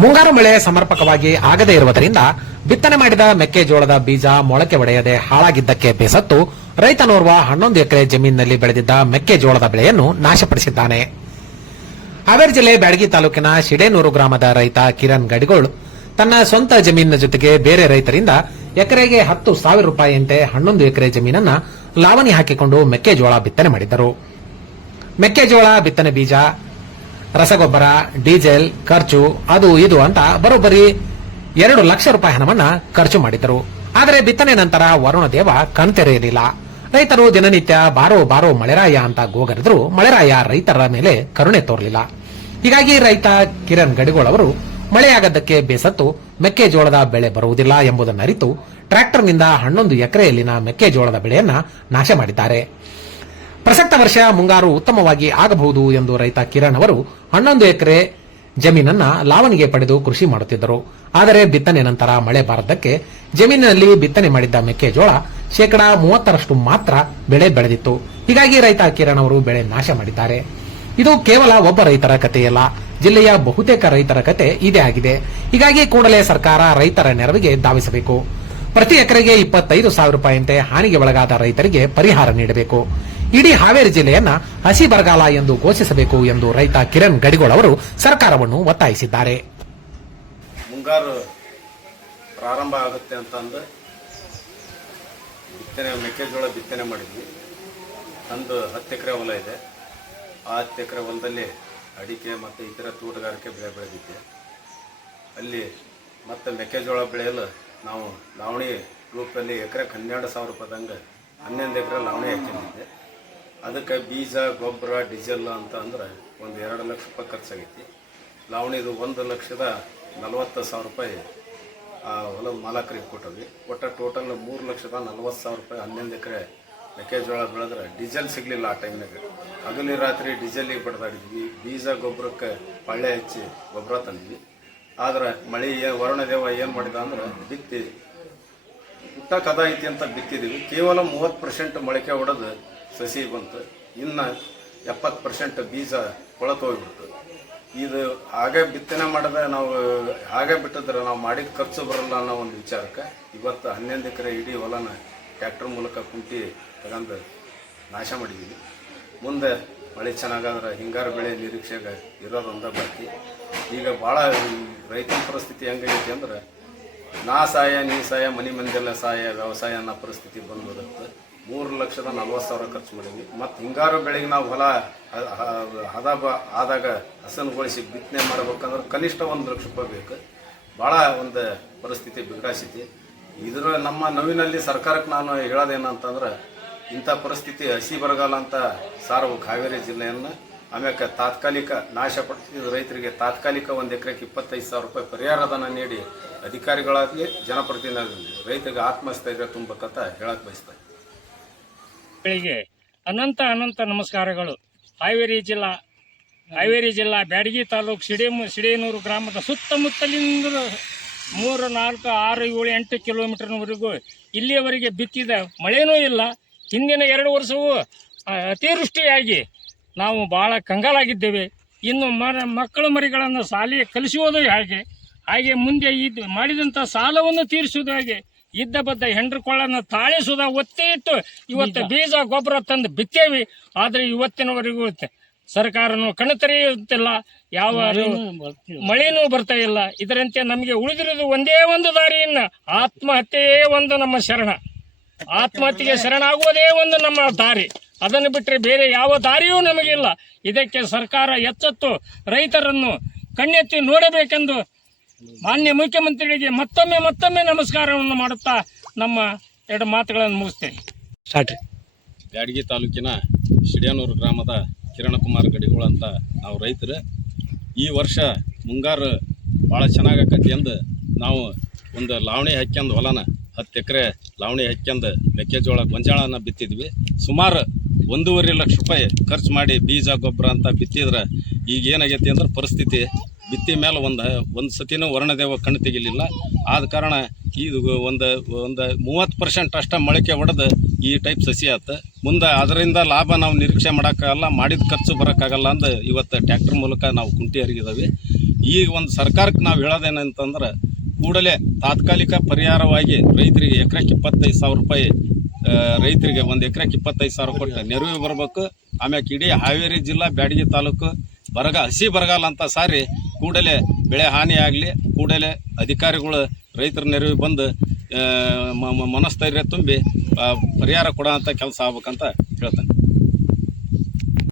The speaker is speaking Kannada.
ಮುಂಗಾರು ಮಳೆ ಸಮರ್ಪಕವಾಗಿ ಆಗದೇ ಇರುವುದರಿಂದ ಬಿತ್ತನೆ ಮಾಡಿದ ಮೆಕ್ಕೆಜೋಳದ ಬೀಜ ಮೊಳಕೆ ಒಡೆಯದೆ ಹಾಳಾಗಿದ್ದಕ್ಕೆ ಬೇಸತ್ತು ರೈತನೋರ್ವ 11 ಎಕರೆ ಜಮೀನಿನಲ್ಲಿ ಬೆಳೆದಿದ್ದ ಮೆಕ್ಕೆಜೋಳದ ಬೆಳೆಯನ್ನು ನಾಶಪಡಿಸಿದ್ದಾನೆ. ಹಾವೇರಿ ಜಿಲ್ಲೆ ಬ್ಯಾಡಗಿ ತಾಲೂಕಿನ ಶಿಡೇನೂರು ಗ್ರಾಮದ ರೈತ ಕಿರಣ್ ಗಡಿಗೋಳ್ ತನ್ನ ಸ್ವಂತ ಜಮೀನಿನ ಜೊತೆಗೆ ಬೇರೆ ರೈತರಿಂದ ಎಕರೆಗೆ 10,000 ರೂಪಾಯಿಯಂತೆ 11 ಎಕರೆ ಜಮೀನನ್ನ ಲಾವಣಿ ಹಾಕಿಕೊಂಡು ಮೆಕ್ಕೆಜೋಳ ಬಿತ್ತನೆ ಮಾಡಿದ್ದರು. ಮೆಕ್ಕೆಜೋಳ ಬಿತ್ತನೆ ಬೀಜ, ರಸಗೊಬ್ಬರ, ಡೀಸೆಲ್ ಖರ್ಚು ಅದು ಇದು ಅಂತ ಬರೋಬ್ಬರಿ 2 ಲಕ್ಷ ರೂಪಾಯಿ ಹಣವನ್ನ ಖರ್ಚು ಮಾಡಿದ್ದರು. ಆದರೆ ಬಿತ್ತನೆ ನಂತರ ವರುಣದೇವ ಕಣ್ತೆರೆಯಲಿಲ್ಲ. ರೈತರು ದಿನನಿತ್ಯ ಬಾರೋ ಬಾರೋ ಮಳೆರಾಯ ಅಂತ ಗೋಗರೆದರೂ ಮಳೆರಾಯ ರೈತರ ಮೇಲೆ ಕರುಣೆ ತೋರಲಿಲ್ಲ. ಹೀಗಾಗಿ ರೈತ ಕಿರಣ್ ಗಡಿಗೋಳ್ ಅವರು ಮಳೆಯಾಗದ್ದಕ್ಕೆ ಬೇಸತ್ತು ಮೆಕ್ಕೆಜೋಳದ ಬೆಳೆ ಬರುವುದಿಲ್ಲ ಎಂಬುದನ್ನರಿತು ಟ್ರ್ಯಾಕ್ಟರ್ನಿಂದ 11 ಎಕರೆಯಲ್ಲಿನ ಮೆಕ್ಕೆಜೋಳದ ಬೆಳೆಯನ್ನ ನಾಶ ಮಾಡಿದ್ದಾರೆ. ಪ್ರಸಕ್ತ ವರ್ಷ ಮುಂಗಾರು ಉತ್ತಮವಾಗಿ ಆಗಬಹುದು ಎಂದು ರೈತ ಕಿರಣ್ ಅವರು 11 ಎಕರೆ ಜಮೀನನ್ನ ಲಾವಣಿಗೆ ಪಡೆದು ಕೃಷಿ ಮಾಡುತ್ತಿದ್ದರು. ಆದರೆ ಬಿತ್ತನೆ ನಂತರ ಮಳೆ ಬಾರದಕ್ಕೆ ಜಮೀನಿನಲ್ಲಿ ಬಿತ್ತನೆ ಮಾಡಿದ್ದ ಮೆಕ್ಕೆಜೋಳ 30% ಮಾತ್ರ ಬೆಳೆ ಬೆಳೆದಿತ್ತು. ಹೀಗಾಗಿ ರೈತ ಕಿರಣ್ ಅವರು ಬೆಳೆ ನಾಶ ಮಾಡಿದ್ದಾರೆ. ಇದು ಕೇವಲ ಒಬ್ಬ ರೈತರ ಕಥೆಯಲ್ಲ, ಜಿಲ್ಲೆಯ ಬಹುತೇಕ ರೈತರ ಕತೆ ಇದೇ ಆಗಿದೆ. ಹೀಗಾಗಿ ಕೂಡಲೇ ಸರ್ಕಾರ ರೈತರ ನೆರವಿಗೆ ಧಾವಿಸಬೇಕು. ಪ್ರತಿ ಎಕರೆಗೆ 25,000 ರೂಪಾಯಿಯಂತೆ ಹಾನಿಗೆ ಒಳಗಾದ ರೈತರಿಗೆ ಪರಿಹಾರ ನೀಡಬೇಕು. ಇಡೀ ಹಾವೇರಿ ಜಿಲ್ಲೆಯನ್ನ ಹಸಿ ಬರಗಾಲ ಎಂದು ಘೋಷಿಸಬೇಕು ಎಂದು ರೈತ ಕಿರಣ್ ಗಡಿಗೋಳ್ ಅವರು ಸರ್ಕಾರವನ್ನು ಒತ್ತಾಯಿಸಿದ್ದಾರೆ. ಮುಂಗಾರು ಪ್ರಾರಂಭ ಆಗುತ್ತೆ ಅಂತಂದು ಮೆಕ್ಕೆಜೋಳ ಬಿತ್ತನೆ ಮಾಡಿದ್ವಿ. ನಂದು 10 ಎಕರೆ ಹೊಲ ಇದೆ. ಆ 10 ಎಕರೆ ಹೊಲದಲ್ಲಿ ಅಡಿಕೆ ಮತ್ತು ಇತರ ತೋಟಗಾರಿಕೆ ಬೆಳೆ ಬೆಳೆದಿದ್ದೆ. ಅಲ್ಲಿ ಮತ್ತು ಮೆಕ್ಕೆಜೋಳ ಬೆಳೆಯಲು ನಾವು ಲಾವಣಿ ಗ್ರೂಪಲ್ಲಿ ಎಕರೆಗೆ 12,000 ರೂಪಾಯಿದಂಗೆ 11 ಎಕರೆ ಲಾವಣಿ ಹಾಕಿದ್ದೆ. ಅದಕ್ಕೆ ಬೀಜ, ಗೊಬ್ಬರ, ಡೀಸೆಲ್ ಅಂತ ಅಂದ್ರೆ ಒಂದು 2 ಲಕ್ಷ ರೂಪಾಯಿ ಖರ್ಚಾಗೈತಿ. ಲಾವಣಿದು 1,40,000 ರೂಪಾಯಿ ಆ ಹೊಲ ಮಾಲಕರಿಗೆ ಕೊಟ್ಟವಿ. ಒಟ್ಟು ಟೋಟಲ್ 3,40,000 ರೂಪಾಯಿ 11 ಎಕರೆ ಮೆಕ್ಕೆಜೋಳ ಬೆಳೆದ್ರೆ ಡೀಸೆಲ್ ಸಿಗಲಿಲ್ಲ. ಆ ಟೈಮ್ನಾಗ ಹಗಲಿ ರಾತ್ರಿ ಡೀಸೆಲಿಗೆ ಬಡ್ದಾಡಿದ್ವಿ. ಬೀಜ ಗೊಬ್ಬರಕ್ಕೆ ಪಳ್ಳೆ ಹಚ್ಚಿ ಗೊಬ್ಬರ ತಂದ್ವಿ. ಆದ್ರೆ ಮಳೆ ವರುಣದೇವ ಏನು ಮಾಡಿದ ಅಂದ್ರೆ ಬಿತ್ತಿ ಊಟ ಕದ ಐತಿ ಅಂತ ಬಿತ್ತಿದ್ವಿ. ಕೇವಲ 30% ಮೊಳಕೆ ಹೊಡೆದು ಸಸಿ ಬಂತು. ಇನ್ನು 70% ಬೀಜ ಕೊಳತು ಹೋಗ್ಬಿಡ್ತು. ಇದು ಹಾಗೆ ಬಿತ್ತನೆ ಮಾಡಿದ್ರೆ ನಾವು ಹಾಗೆ ಬಿಟ್ಟಿದ್ರೆ ನಾವು ಮಾಡಿದ ಖರ್ಚು ಬರಲ್ಲ ಅನ್ನೋ ಒಂದು ವಿಚಾರಕ್ಕೆ ಇವತ್ತು 11 ಎಕರೆ ಇಡೀ ಹೊಲನ ಟ್ರ್ಯಾಕ್ಟರ್ ಮೂಲಕ ಕುಂಟಿ ತಗೊಂಡು ನಾಶ ಮಾಡಿದ್ದೀವಿ. ಮುಂದೆ ಮಳೆ ಚೆನ್ನಾಗಾದ್ರೆ ಹಿಂಗಾರು ಬೆಳೆ ನಿರೀಕ್ಷೆಗೆ ಇರೋದೊಂದ ಬಾಕಿ. ಈಗ ಭಾಳ ರೈತನ ಪರಿಸ್ಥಿತಿ ಹೆಂಗೈತಿ ಅಂದ್ರೆ ನಾ ಸಾಯ ನೀ ಸಾಯ ಮನೆ ಮಂದಿಯೆಲ್ಲ ಸಾಯ ವ್ಯವಸಾಯ ಅನ್ನೋ ಪರಿಸ್ಥಿತಿ ಬಂದ್ಬಿಡುತ್ತೆ. 3,40,000 ಖರ್ಚು ಮಾಡೀವಿ. ಮತ್ತು ಹಿಂಗಾರು ಬೆಳೆಗೆ ನಾವು ಹೊಲ ಆದಾಗ ಹಸನುಗೊಳಿಸಿ ಬಿತ್ತನೆ ಮಾಡ್ಬೇಕಂದ್ರೆ ಕನಿಷ್ಠ 1 ಲಕ್ಷ ರೂಪಾಯಿ ಬೇಕು. ಭಾಳ ಒಂದು ಪರಿಸ್ಥಿತಿ ಬಿಗಡಾಯಿಸೈತಿ. ಇದರ ನಮ್ಮ ನೋವಿನಲ್ಲಿ ಸರ್ಕಾರಕ್ಕೆ ನಾನು ಹೇಳೋದೇನಂತಂದ್ರೆ ಇಂಥ ಪರಿಸ್ಥಿತಿ ಹಸಿ ಬರಗಾಲ ಅಂತ ಸಾರ್ಬೇಕು ಹಾವೇರಿ ಜಿಲ್ಲೆಯನ್ನು. ಆಮ್ಯಾಕೆ ತಾತ್ಕಾಲಿಕ ನಾಶಪಡಿಸಿದ ರೈತರಿಗೆ ತಾತ್ಕಾಲಿಕ 1 ಎಕರೆಗೆ 25,000 ರೂಪಾಯಿ ಪರಿಹಾರಧನ ನೀಡಿ ಅಧಿಕಾರಿಗಳಾಗಲಿ ಜನಪ್ರತಿನಿಧಿಗಳಾಗಲಿ ರೈತರಿಗೆ ಆತ್ಮಸ್ಥೈರ್ಯ ತುಂಬಬೇಕಂತ ಹೇಳಕ್ಕೆ ಬಯಸ್ತಾರೆ. ಅನಂತ ನಮಸ್ಕಾರಗಳು. ಹಾವೇರಿ ಜಿಲ್ಲಾ ಬ್ಯಾಡಗಿ ತಾಲೂಕು ಶಿಡೇನೂರು ಗ್ರಾಮದ ಸುತ್ತಮುತ್ತಲಿಂದ 3, 4, 6, 7, 8 ಕಿಲೋಮೀಟರ್ವರೆಗೂ ಇಲ್ಲಿಯವರೆಗೆ ಬಿತ್ತಿದ ಮಳೆನೂ ಇಲ್ಲ. ಹಿಂದಿನ 2 ವರ್ಷವೂ ಅತಿವೃಷ್ಟಿಯಾಗಿ ನಾವು ಭಾಳ ಕಂಗಾಲಾಗಿದ್ದೇವೆ. ಇನ್ನು ಮಕ್ಕಳು ಮರಿಗಳನ್ನು ಶಾಲೆಗೆ ಕಲಿಸುವುದು ಹಾಗೆ ಮುಂದೆ ಮಾಡಿದಂಥ ಸಾಲವನ್ನು ತೀರಿಸುವುದು ಹಾಗೆ ಇದ್ದ ಬದ್ದ ಹೆಂಡ್ರ ಕೊಳ್ಳನ್ನು ತಾಳಿಸುವುದ ಒತ್ತೇ ಇಟ್ಟು ಇವತ್ತು ಬೀಜ ಗೊಬ್ಬರ ತಂದು ಬಿತ್ತೇವಿ. ಆದರೆ ಇವತ್ತಿನವರೆಗೂ ಸರ್ಕಾರನು ಕಣ್ತೆರೆಯುತ್ತಿಲ್ಲ, ಯಾವ ಮಳೆನೂ ಬರ್ತಾ ಇಲ್ಲ. ಇದರಂತೆ ನಮಗೆ ಉಳಿದಿರೋದು ಒಂದೇ ಒಂದು ದಾರಿಯನ್ನು ಆತ್ಮಹತ್ಯೆಯೇ ಒಂದು ನಮ್ಮ ಶರಣ. ಆತ್ಮಹತ್ಯೆಗೆ ಶರಣಾಗುವುದೇ ಒಂದು ನಮ್ಮ ದಾರಿ. ಅದನ್ನು ಬಿಟ್ಟರೆ ಬೇರೆ ಯಾವ ದಾರಿಯೂ ನಮಗಿಲ್ಲ. ಇದಕ್ಕೆ ಸರ್ಕಾರ ಎಚ್ಚೆತ್ತು ರೈತರನ್ನು ಕಣ್ಣೆತ್ತಿ ನೋಡಬೇಕೆಂದು ಮಾನ್ಯ ಮುಖ್ಯಮಂತ್ರಿಗಳಿಗೆ ಮತ್ತೊಮ್ಮೆ ನಮಸ್ಕಾರವನ್ನು ಮಾಡುತ್ತಾ ನಮ್ಮ 2 ಮಾತುಗಳನ್ನು ಮುಗಿಸ್ತೇನೆ. ಬ್ಯಾಡಗಿ ತಾಲೂಕಿನ ಶಿಡೇನೂರು ಗ್ರಾಮದ ಕಿರಣಕುಮಾರ್ ಗಡಿಗೋಳ್ ಅಂತ ನಾವು ರೈತರು. ಈ ವರ್ಷ ಮುಂಗಾರು ಭಾಳ ಚೆನ್ನಾಗಕ್ಕತಿ ಎಂದು ನಾವು ಒಂದು ಲಾವಣಿ ಹಾಕ್ಯಂದು ಹೊಲನ 10 ಎಕರೆ ಲಾವಣಿ ಹಾಕ್ಯಂದು ಮೆಕ್ಕೆಜೋಳ ಗೊಂಜಾಳನ ಬಿತ್ತಿದ್ವಿ. ಸುಮಾರು 1.5 ಲಕ್ಷ ರೂಪಾಯಿ ಖರ್ಚು ಮಾಡಿ ಬೀಜ ಗೊಬ್ಬರ ಅಂತ ಬಿತ್ತಿದ್ರೆ ಈಗ ಏನಾಗೈತಿ ಅಂದ್ರೆ ಪರಿಸ್ಥಿತಿ ಬಿತ್ತಿ ಮೇಲೆ ಒಂದು ಸತಿನೂ ವರ್ಣದೇವ ಕಣ್ಣು ತೆಗಿಲಿಲ್ಲ. ಆದ ಕಾರಣ ಇದು ಒಂದು 30% ಅಷ್ಟ ಮೊಳಕೆ ಹೊಡೆದು ಈ ಟೈಪ್ ಸಸಿ ಆಯ್ತು. ಮುಂದೆ ಅದರಿಂದ ಲಾಭ ನಾವು ನಿರೀಕ್ಷೆ ಮಾಡೋಕ್ಕಾಗಲ್ಲ, ಮಾಡಿದ ಖರ್ಚು ಬರೋಕ್ಕಾಗಲ್ಲ ಅಂದು ಇವತ್ತು ಟ್ರ್ಯಾಕ್ಟರ್ ಮೂಲಕ ನಾವು ಕುಂಟಿ ಹರಿಗಿದಾವೆ. ಈಗ ಒಂದು ಸರ್ಕಾರಕ್ಕೆ ನಾವು ಹೇಳೋದೇನಂತಂದ್ರೆ ಕೂಡಲೇ ತಾತ್ಕಾಲಿಕ ಪರಿಹಾರವಾಗಿ ರೈತರಿಗೆ ಎಕರೆಕ್ಕೆ 25,000 ರೂಪಾಯಿ, ರೈತರಿಗೆ ಒಂದು ಎಕರೆಕ್ಕೆ 25,000 ಕೊಟ್ಟು ನೆರವು ಬರಬೇಕು. ಆಮ್ಯಾಕೆ ಇಡೀ ಹಾವೇರಿ ಜಿಲ್ಲಾ ಬ್ಯಾಡಗಿ ತಾಲೂಕು ಹಸಿ ಬರಗಾಲ ಅಂತ ಸಾರಿ ಕೂಡಲೇ ಬೆಳೆ ಹಾನಿ ಆಗಲಿ, ಕೂಡಲೇ ಅಧಿಕಾರಿಗಳು ರೈತರ ನೆರವಿಗೆ ಬಂದು ಮನಸ್ಥೈರ್ಯ ತುಂಬಿ ಪರಿಹಾರ ಕೊಡೋ ಅಂಥ ಕೆಲಸ ಆಗ್ಬೇಕಂತ ಹೇಳ್ತಾನೆ.